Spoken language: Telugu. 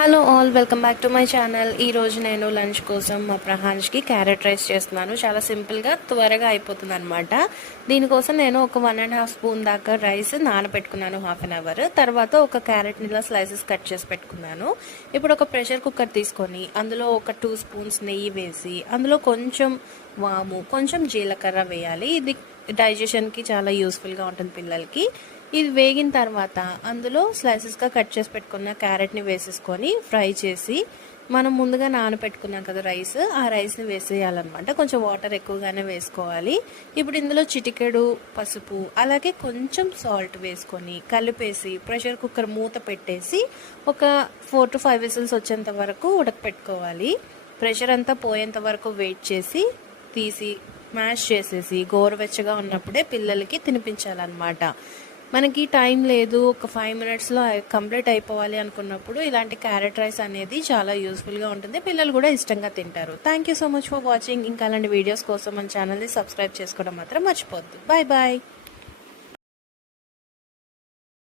Hello all, welcome back to my channel. ఈరోజు నేను లంచ్ కోసం మా ప్రహాన్స్కి క్యారెట్ రైస్ చేస్తున్నాను. చాలా సింపుల్గా త్వరగా అయిపోతుంది అనమాట. దీనికోసం నేను ఒక 1.5 స్పూన్ దాకా రైస్ నానబెట్టుకున్నాను, హాఫ్ అన్ అవర్. తర్వాత ఒక క్యారెట్ని ఇలా స్లైసెస్ కట్ చేసి పెట్టుకున్నాను. ఇప్పుడు ఒక ప్రెషర్ కుక్కర్ తీసుకొని అందులో ఒక 2 స్పూన్స్ నెయ్యి వేసి అందులో కొంచెం వాము, కొంచెం జీలకర్ర వేయాలి. ఇది డైజెషన్కి చాలా యూస్ఫుల్గా ఉంటుంది పిల్లలకి. ఇది వేగిన తర్వాత అందులో స్లైసెస్గా కట్ చేసి పెట్టుకున్న క్యారెట్ని వేసేసుకొని ఫ్రై చేసి మనం ముందుగా నానబెట్టుకున్నాం కదా రైస్, ఆ రైస్ని వేసేయాలన్నమాట. కొంచెం వాటర్ ఎక్కువగానే వేసుకోవాలి. ఇప్పుడు ఇందులో చిటికెడు పసుపు అలాగే కొంచెం సాల్ట్ వేసుకొని కలిపేసి ప్రెషర్ కుక్కర్ మూత పెట్టేసి ఒక 4 to 5 విజిల్స్ వచ్చేంత వరకు ఉడకపెట్టుకోవాలి. ప్రెషర్ అంతా పోయేంత వరకు వెయిట్ చేసి తీసి మ్యాష్ చేసేసి గోరువెచ్చగా ఉన్నప్పుడే పిల్లలకి తినిపించాలన్నమాట. మనకి టైం లేదు, ఒక 5 మినిట్స్లో కంప్లీట్ అయిపోవాలి అనుకున్నప్పుడు ఇలాంటి క్యారెట్ రైస్ అనేది చాలా యూస్ఫుల్గా ఉంటుంది. పిల్లలు కూడా ఇష్టంగా తింటారు. Thank you so much for watching. ఇంకా అలాంటి వీడియోస్ కోసం మన ఛానల్ని సబ్స్క్రైబ్ చేసుకోవడం మాత్రం మర్చిపోద్దు. Bye bye.